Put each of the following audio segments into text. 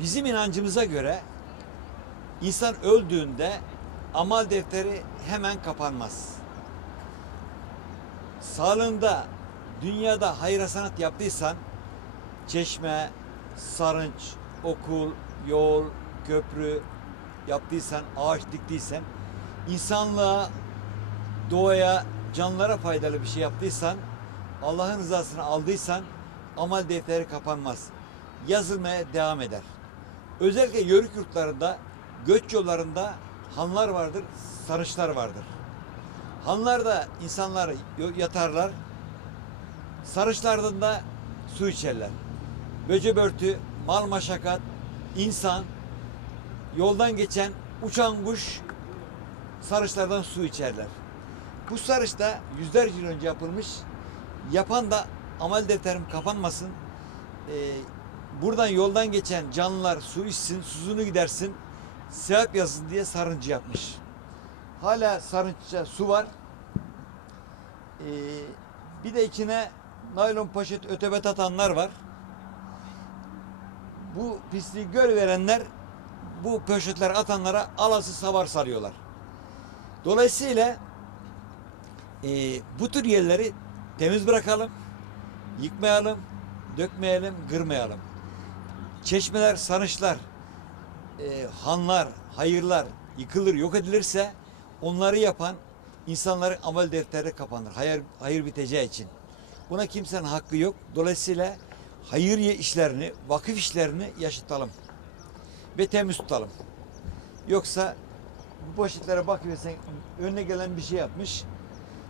Bizim inancımıza göre insan öldüğünde amal defteri hemen kapanmaz. Sağlığında dünyada hayır hasanat yaptıysan çeşme, sarınç, okul, yol, köprü yaptıysan, ağaç diktiysen, insanlığa, doğaya, canlılara faydalı bir şey yaptıysan, Allah'ın rızasını aldıysan amal defteri kapanmaz. Yazılmaya devam eder. Özellikle yörük yurtlarında, göç yollarında hanlar vardır, sarışlar vardır. Hanlarda insanlar yatarlar, sarışlardan da su içerler. Böce börtü, mal maşakat, insan, yoldan geçen uçan kuş sarışlardan su içerler. Bu sarış da yüzlerce yıl önce yapılmış. Yapan da amal defterim kapanmasın. Ee, buradan yoldan geçen canlılar su içsin, susunu gidersin, sevap yazsın diye sarıncı yapmış. Hala sarınçça su var. Ee, bir de içine naylon poşet ötebet atanlar var. Bu pisliği gör verenler bu poşetler atanlara alası savar sarıyorlar. Dolayısıyla e, bu tür yerleri temiz bırakalım, yıkmayalım, dökmeyelim, kırmayalım. Çeşmeler, sarışlar, e, hanlar, hayırlar yıkılır, yok edilirse onları yapan insanların amel defteri kapanır. Hayır, hayır biteceği için. Buna kimsenin hakkı yok. Dolayısıyla hayır işlerini, vakıf işlerini yaşatalım. Ve temiz tutalım. Yoksa bu poşetlere bakıyorsan önüne gelen bir şey yapmış.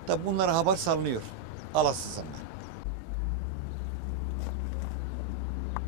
Tabi bunlara haber salınıyor. Alasız zaman.